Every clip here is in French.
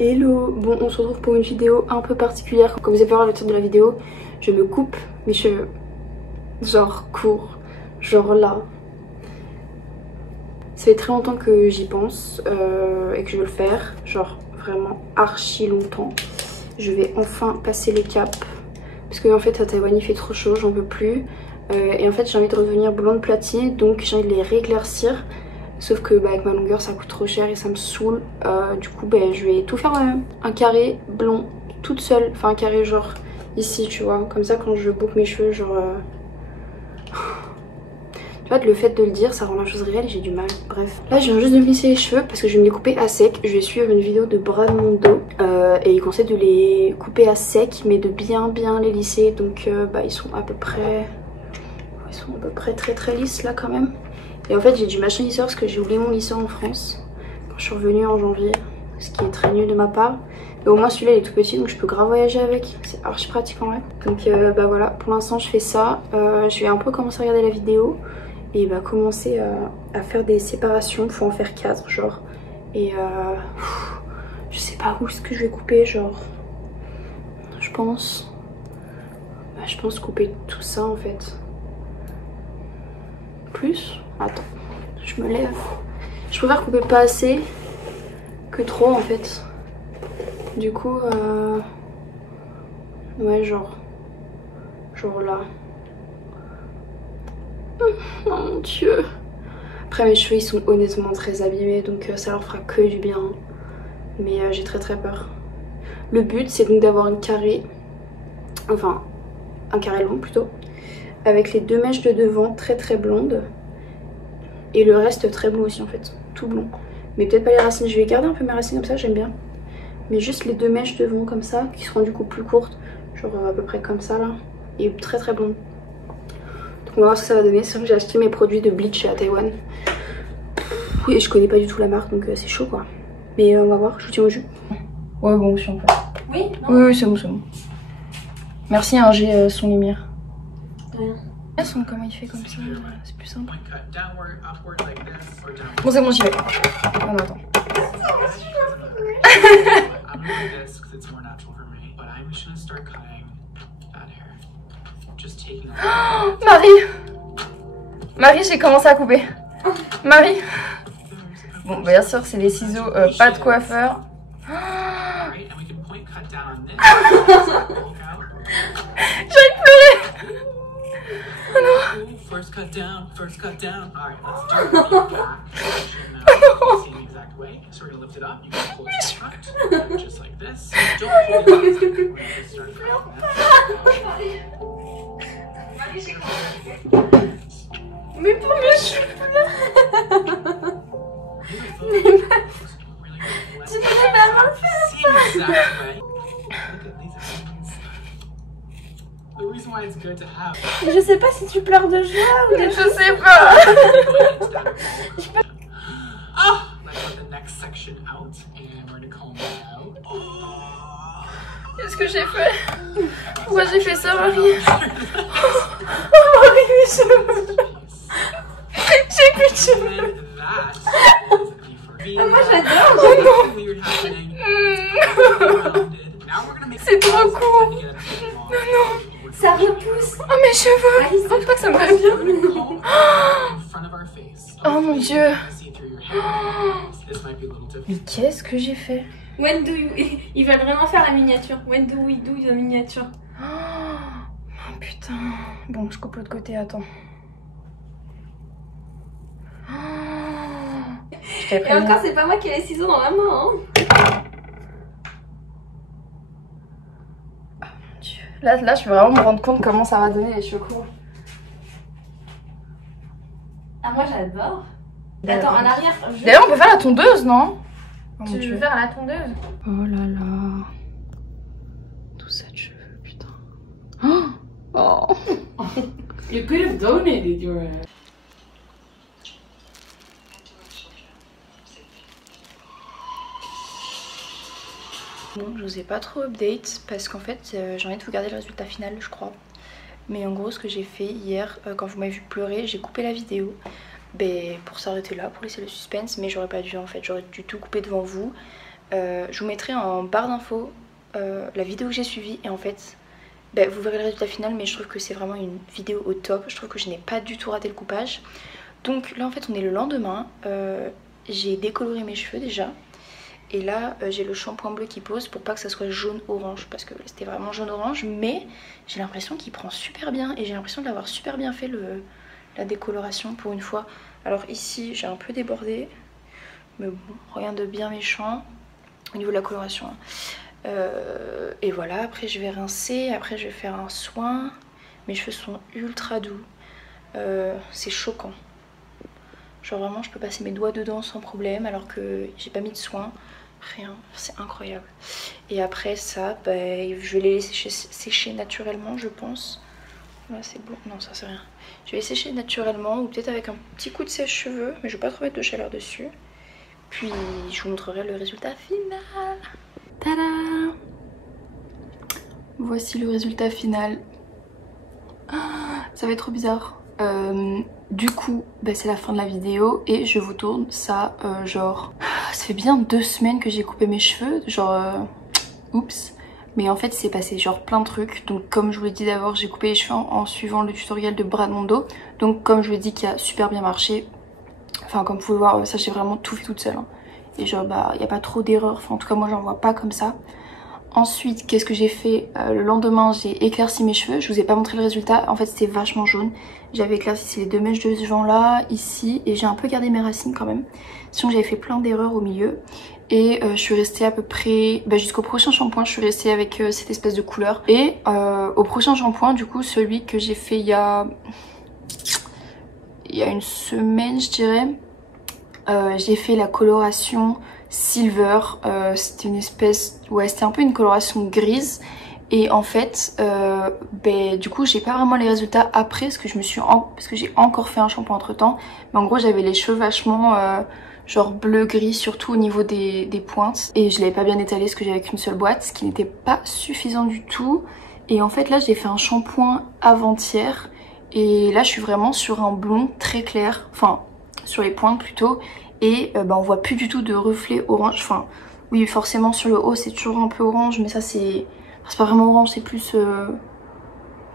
Hello, bon on se retrouve pour une vidéo un peu particulière. Comme vous avez pu voir le titre de la vidéo, je me coupe mes cheveux. Genre court, genre là. Ça fait très longtemps que j'y pense et que je veux le faire. Genre vraiment archi longtemps. Je vais enfin passer les caps. Parce que en fait à Taïwan il fait trop chaud, j'en peux plus. Et en fait j'ai envie de revenir blonde platine, donc j'ai envie de les rééclaircir. Sauf que avec ma longueur ça coûte trop cher et ça me saoule. Du coup je vais tout faire moi-même. Un carré blond toute seule. Enfin un carré genre ici tu vois. Comme ça quand je boucle mes cheveux genre... Tu vois le fait de le dire ça rend la chose réelle et j'ai du mal. Bref. Là je viens juste de me lisser les cheveux parce que je vais me les couper à sec. Je vais suivre une vidéo de Brad Mondo. Et il conseille de les couper à sec mais de bien les lisser. Donc ils sont à peu près... Ils sont à peu près très lisses là quand même. Et en fait j'ai du machin lisseur parce que j'ai oublié mon lisseur en France quand je suis revenue en janvier, ce qui est très nul de ma part. Mais au moins celui-là il est tout petit donc je peux grave voyager avec, c'est archi pratique en vrai. Donc voilà, pour l'instant je fais ça. Je vais un peu commencer à regarder la vidéo et commencer à faire des séparations, faut en faire 4 genre. Et je sais pas où est-ce que je vais couper genre. Je pense couper tout ça en fait. Plus. Attends, je me lève. Je préfère couper pas assez que trop en fait. Du coup, ouais, genre là. Oh mon dieu. Après mes cheveux ils sont honnêtement très abîmés donc ça leur fera que du bien. Mais j'ai très peur. Le but c'est donc d'avoir une carré, enfin un carré long plutôt, avec les 2 mèches de devant très blondes. Et le reste très blond aussi en fait, tout blond. Mais peut-être pas les racines, je vais garder un peu mes racines comme ça, j'aime bien. Mais juste les 2 mèches devant comme ça, qui seront du coup plus courtes. Genre à peu près comme ça là. Et très blond. Donc on va voir ce que ça va donner. C'est vrai que j'ai acheté mes produits de bleach à Taïwan. Et je connais pas du tout la marque donc c'est chaud quoi. Mais on va voir, je vous tiens au jus. Ouais bon si on peut. Oui, non. Oui c'est bon. Merci hein, j'ai son lumière. Rien. Comment il fait comme ça, c'est plus simple. Bon c'est bon j'y vais. Non attends. Oh, Marie j'ai commencé à couper. Marie. Bon bien sûr c'est les ciseaux pas de coiffeur. J'ai pleuré. Oh non. First cut down. All right, let's do it back. Now, same exact way. So we're gonna lift it up. You can pull it to the front, just like this. Don't pull it. We're gonna just start Mais pour mes cheveux là. Tu peux pas me faire ça. Je sais pas si tu pleures de joie ou de... Je sais pas. Qu'est-ce que j'ai fait? Pourquoi j'ai fait ça, Marie? Oh Marie, mes cheveux. J'ai plus de cheveux. Ah, moi j'adore. Oh non. C'est trop court. Non. Ça repousse. Oh mes cheveux. Je pense pas que ça me va bien. Oh mon dieu. Mais qu'est-ce que j'ai fait? When do you... Ils veulent vraiment faire la miniature. When do we do the miniature? Oh putain. Bon je coupe l'autre côté, attends. Et encore c'est pas moi qui ai les ciseaux dans la main hein. Là, je peux vraiment me rendre compte comment ça va donner les cheveux courts. Ah, moi j'adore. Attends, en arrière. D'ailleurs, on peut faire la tondeuse, non? Tu veux faire la tondeuse? Oh là là. Tout ça de cheveux, putain. Oh. You could have donated your... Bon, je vous ai pas trop update parce qu'en fait j'ai envie de vous garder le résultat final je crois. Mais en gros ce que j'ai fait hier quand vous m'avez vu pleurer, j'ai coupé la vidéo pour s'arrêter là, pour laisser le suspense. Mais j'aurais pas dû en fait, j'aurais dû tout couper devant vous. Je vous mettrai en barre d'infos la vidéo que j'ai suivie et en fait bah, vous verrez le résultat final, mais je trouve que c'est vraiment une vidéo au top. Je trouve que je n'ai pas du tout raté le coupage. Donc là en fait on est le lendemain, j'ai décoloré mes cheveux déjà. Et là j'ai le shampoing bleu qui pose pour pas que ça soit jaune orange, parce que c'était vraiment jaune orange, mais j'ai l'impression qu'il prend super bien et j'ai l'impression de l'avoir super bien fait la décoloration pour une fois. Alors ici j'ai un peu débordé, mais bon, rien de bien méchant au niveau de la coloration. Et voilà, après je vais rincer, après je vais faire un soin. Mes cheveux sont ultra doux, c'est choquant. Genre vraiment je peux passer mes doigts dedans sans problème alors que j'ai pas mis de soin, rien, c'est incroyable. Et après ça, bah, je vais les laisser sécher naturellement je pense. Là c'est bon, non ça c'est rien. Je vais les sécher naturellement ou peut-être avec un petit coup de sèche-cheveux, mais je vais pas trop mettre de chaleur dessus. Puis je vous montrerai le résultat final. Tada! Voici le résultat final. Ça va être trop bizarre. Du coup, bah, c'est la fin de la vidéo et je vous tourne ça genre... Ça fait bien 2 semaines que j'ai coupé mes cheveux, genre... oups. Mais en fait, il s'est passé genre plein de trucs. Donc comme je vous l'ai dit d'abord, j'ai coupé les cheveux en suivant le tutoriel de Bradondo. Donc comme je vous l'ai dit, qui a super bien marché. Enfin comme vous pouvez voir, ça j'ai vraiment tout fait toute seule. Hein. Et genre bah, il n'y a pas trop d'erreurs. Enfin en tout cas moi j'en vois pas comme ça. Ensuite, qu'est-ce que j'ai fait? Le lendemain, j'ai éclairci mes cheveux. Je vous ai pas montré le résultat. En fait, c'était vachement jaune. J'avais éclairci les 2 mèches de devant là, ici. Et j'ai un peu gardé mes racines quand même. Sinon, j'avais fait plein d'erreurs au milieu. Et je suis restée à peu près... Bah, jusqu'au prochain shampoing, je suis restée avec cette espèce de couleur. Et au prochain shampoing, du coup, celui que j'ai fait il y a 1 semaine, je dirais. J'ai fait la coloration... silver, c'était une espèce, ouais c'était un peu une coloration grise et en fait ben, du coup j'ai pas vraiment les résultats après parce que j'ai encore fait un shampoing entre temps, mais en gros j'avais les cheveux vachement genre bleu gris surtout au niveau des pointes et je l'avais pas bien étalé parce que j'avais qu'une seule boîte, ce qui n'était pas suffisant du tout. Et en fait là j'ai fait un shampoing avant-hier et là je suis vraiment sur un blond très clair, enfin sur les pointes plutôt. Et bah, on voit plus du tout de reflets orange. Enfin, oui, forcément sur le haut c'est toujours un peu orange, mais ça c'est pas vraiment orange, c'est plus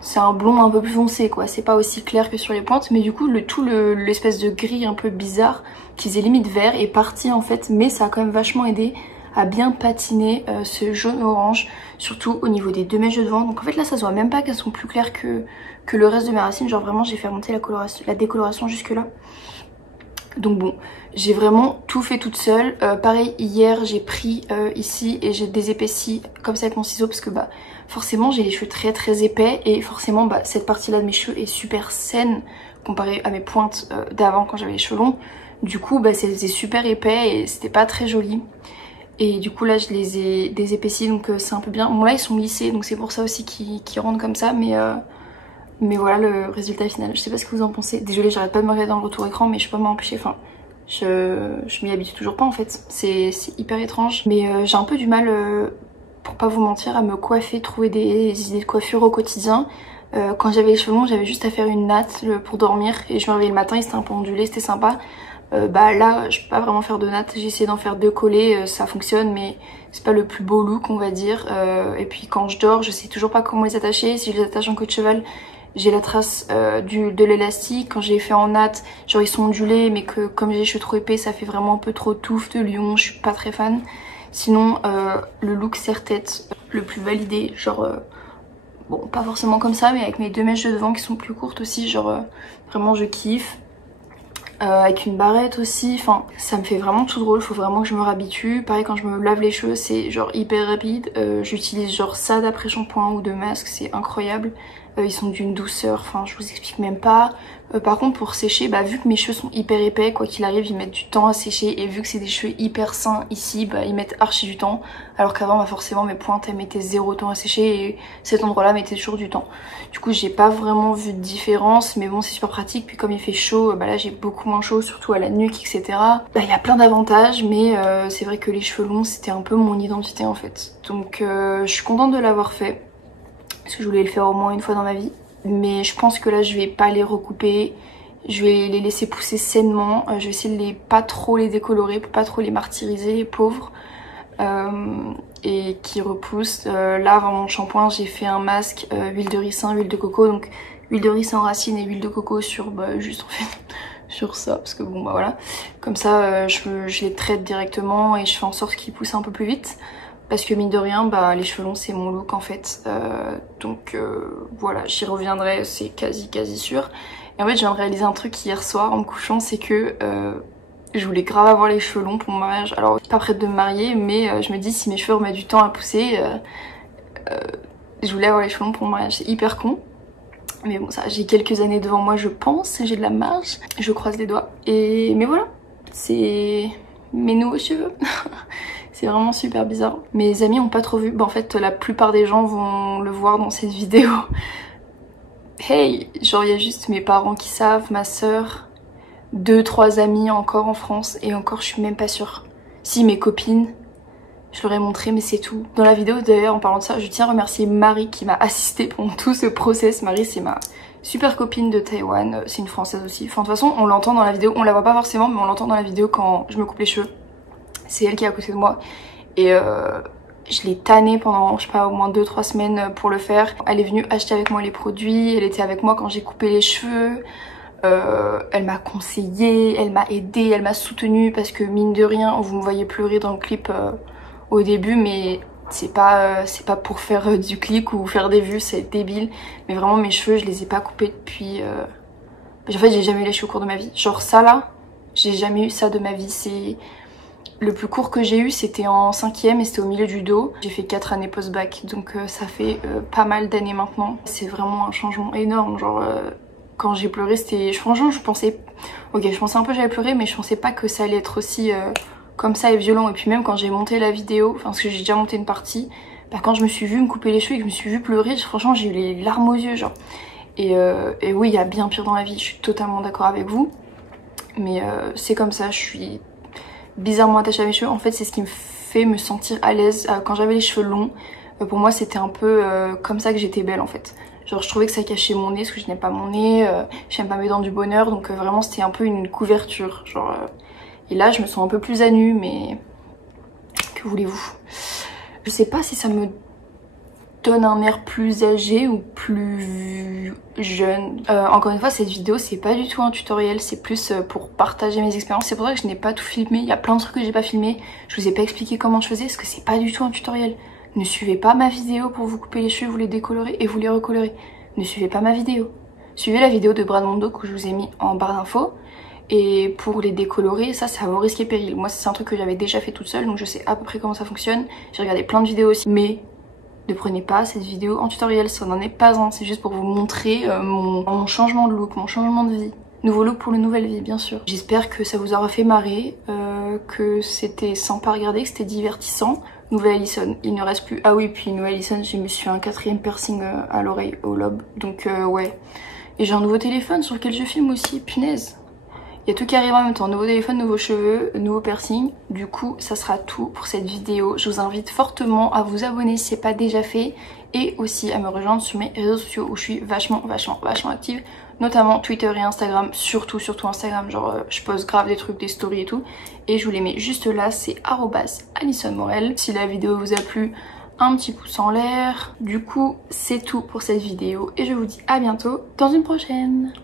c'est un blond un peu plus foncé quoi. C'est pas aussi clair que sur les pointes, mais du coup l'espèce de gris un peu bizarre qui faisait limite vert est parti en fait, mais ça a quand même vachement aidé à bien patiner ce jaune orange, surtout au niveau des 2 mèches de devant. Donc en fait là ça se voit même pas qu'elles sont plus claires que le reste de mes racines. Genre vraiment j'ai fait monter la décoloration jusque là. Donc bon, j'ai vraiment tout fait toute seule. Pareil, hier j'ai pris ici et j'ai désépaissi comme ça avec mon ciseau parce que bah forcément j'ai les cheveux très très épais et forcément bah cette partie là de mes cheveux est super saine comparée à mes pointes d'avant quand j'avais les cheveux longs. Du coup bah c'était super épais et c'était pas très joli. Et du coup là je les ai désépaissis donc c'est un peu bien. Bon là ils sont lissés donc c'est pour ça aussi qu'ils rendent comme ça, mais voilà le résultat final. Je sais pas ce que vous en pensez. Désolée, j'arrête pas de me regarder dans le retour écran, mais je peux pas m'empêcher. Enfin, je m'y habitue toujours pas en fait. C'est hyper étrange. Mais j'ai un peu du mal, pour pas vous mentir, à me coiffer, trouver des idées de coiffure au quotidien. Quand j'avais les cheveux longs, j'avais juste à faire une natte pour dormir. Et je me réveillais le matin, il s'était un peu ondulé, c'était sympa. Bah là, je peux pas vraiment faire de natte. J'ai essayé d'en faire 2 collés, ça fonctionne, mais c'est pas le plus beau look on va dire. Et puis quand je dors, je sais toujours pas comment les attacher. Si je les attache en queue de cheval, j'ai la trace de l'élastique. Quand j'ai fait en natte, genre ils sont ondulés, mais que comme j'ai les cheveux trop épais, ça fait vraiment un peu trop touffe de lion, je suis pas très fan. Sinon, le look serre-tête le plus validé, genre... bon, pas forcément comme ça, mais avec mes 2 mèches de devant qui sont plus courtes aussi, genre vraiment je kiffe. Avec une barrette aussi, enfin ça me fait vraiment tout drôle, faut vraiment que je me réhabitue. Pareil quand je me lave les cheveux c'est genre hyper rapide, j'utilise genre ça d'après shampoing ou de masque, c'est incroyable. Ils sont d'une douceur, enfin je vous explique même pas. Par contre pour sécher, bah vu que mes cheveux sont hyper épais, quoi qu'il arrive ils mettent du temps à sécher, et vu que c'est des cheveux hyper sains ici, bah ils mettent archi du temps, alors qu'avant bah forcément mes pointes elles mettaient 0 temps à sécher et cet endroit là mettait toujours du temps. Du coup j'ai pas vraiment vu de différence, mais bon c'est super pratique. Puis comme il fait chaud, bah là j'ai beaucoup moins chaud, surtout à la nuque etc. Bah il y a plein d'avantages, mais c'est vrai que les cheveux longs c'était un peu mon identité en fait. Donc je suis contente de l'avoir fait, parce que je voulais le faire au moins une fois dans ma vie. Mais je pense que là je vais pas les recouper, je vais les laisser pousser sainement, je vais essayer de pas trop les décolorer pour pas trop les martyriser les pauvres. et qui repousse. Là avant mon shampoing j'ai fait un masque huile de ricin, huile de coco, donc huile de ricin racine et huile de coco sur juste en fait sur ça, parce que bon bah voilà, comme ça je les traite directement et je fais en sorte qu'ils poussent un peu plus vite, parce que mine de rien bah les cheveux longs c'est mon look en fait, donc voilà, j'y reviendrai, c'est quasi sûr. Et en fait je viens de réaliser un truc hier soir en me couchant, c'est que je voulais grave avoir les cheveux longs pour mon mariage. Alors pas prête de me marier, mais je me dis si mes cheveux remettent du temps à pousser, je voulais avoir les cheveux longs pour mon mariage. C'est hyper con. Mais bon, ça, j'ai quelques années devant moi, je pense, j'ai de la marge, je croise les doigts. Mais voilà, c'est mes nouveaux cheveux. C'est vraiment super bizarre. Mes amis ont pas trop vu, bah en fait la plupart des gens vont le voir dans cette vidéo. Hey, genre il y a juste mes parents qui savent, ma soeur, 2-3 amis encore en France, et encore je suis même pas sûre. Si, mes copines, je leur ai montré, mais c'est tout. Dans la vidéo d'ailleurs, en parlant de ça, je tiens à remercier Marie qui m'a assistée pendant tout ce process. Marie c'est ma super copine de Taïwan, c'est une française aussi. Enfin de toute façon on l'entend dans la vidéo, on la voit pas forcément mais on l'entend dans la vidéo quand je me coupe les cheveux. C'est elle qui est à côté de moi et je l'ai tannée pendant je sais pas au moins 2-3 semaines pour le faire. Elle est venue acheter avec moi les produits, elle était avec moi quand j'ai coupé les cheveux. Elle m'a conseillé, elle m'a aidée, elle m'a soutenue parce que mine de rien, vous me voyez pleurer dans le clip au début, mais c'est pas pour faire du clic ou faire des vues, c'est débile. Mais vraiment mes cheveux, je les ai pas coupés depuis... En fait j'ai jamais eu les cheveux courts de ma vie. Genre ça là, j'ai jamais eu ça de ma vie. C'est le plus court que j'ai eu, c'était en 5e et c'était au milieu du dos. J'ai fait 4 années post-bac, donc ça fait pas mal d'années maintenant. C'est vraiment un changement énorme, genre... Quand j'ai pleuré, c'était... Franchement, je pensais... Ok, je pensais un peu que j'allais pleurer, mais je pensais pas que ça allait être aussi comme ça et violent. Et puis même quand j'ai monté la vidéo, enfin parce que j'ai déjà monté une partie, bah quand je me suis vue me couper les cheveux et que je me suis vue pleurer, franchement j'ai eu les larmes aux yeux, genre. Et oui, il y a bien pire dans la vie, je suis totalement d'accord avec vous. Mais c'est comme ça, je suis bizarrement attachée à mes cheveux. En fait, c'est ce qui me fait me sentir à l'aise. Quand j'avais les cheveux longs, pour moi c'était un peu comme ça que j'étais belle en fait. Genre je trouvais que ça cachait mon nez, parce que je n'aime pas mon nez, j'aime pas mes dents du bonheur, donc vraiment c'était un peu une couverture. Genre, et là je me sens un peu plus à nu, mais que voulez-vous? Je sais pas si ça me donne un air plus âgé ou plus jeune. Encore une fois, cette vidéo c'est pas du tout un tutoriel, c'est plus pour partager mes expériences. C'est pour ça que je n'ai pas tout filmé, il y a plein de trucs que j'ai pas filmé, je vous ai pas expliqué comment je faisais, parce que c'est pas du tout un tutoriel. Ne suivez pas ma vidéo pour vous couper les cheveux, vous les décolorer et vous les recolorer. Ne suivez pas ma vidéo. Suivez la vidéo de Brad Mondo que je vous ai mis en barre d'infos. Et pour les décolorer, ça c'est à vos risques et périls. Moi c'est un truc que j'avais déjà fait toute seule, donc je sais à peu près comment ça fonctionne. J'ai regardé plein de vidéos aussi. Mais ne prenez pas cette vidéo en tutoriel, ça n'en est pas un. C'est juste pour vous montrer mon changement de look, mon changement de vie. Nouveau look pour une nouvelle vie, bien sûr. J'espère que ça vous aura fait marrer, que c'était sympa à regarder, que c'était divertissant. Nouvelle Allison, il ne reste plus... Ah oui, puis Nouvelle Allison, je me suis fait un 4e piercing à l'oreille, au lobe. Donc ouais. Et j'ai un nouveau téléphone sur lequel je filme aussi, punaise. Il y a tout qui arrive en même temps, nouveau téléphone, nouveaux cheveux, nouveau piercing. Du coup, ça sera tout pour cette vidéo. Je vous invite fortement à vous abonner si ce n'est pas déjà fait. Et aussi à me rejoindre sur mes réseaux sociaux où je suis vachement active. Notamment Twitter et Instagram, surtout Instagram, genre je poste grave des trucs, des stories et tout. Et je vous les mets juste là, c'est @AlisonMorel. Si la vidéo vous a plu, un petit pouce en l'air. Du coup, c'est tout pour cette vidéo et je vous dis à bientôt dans une prochaine.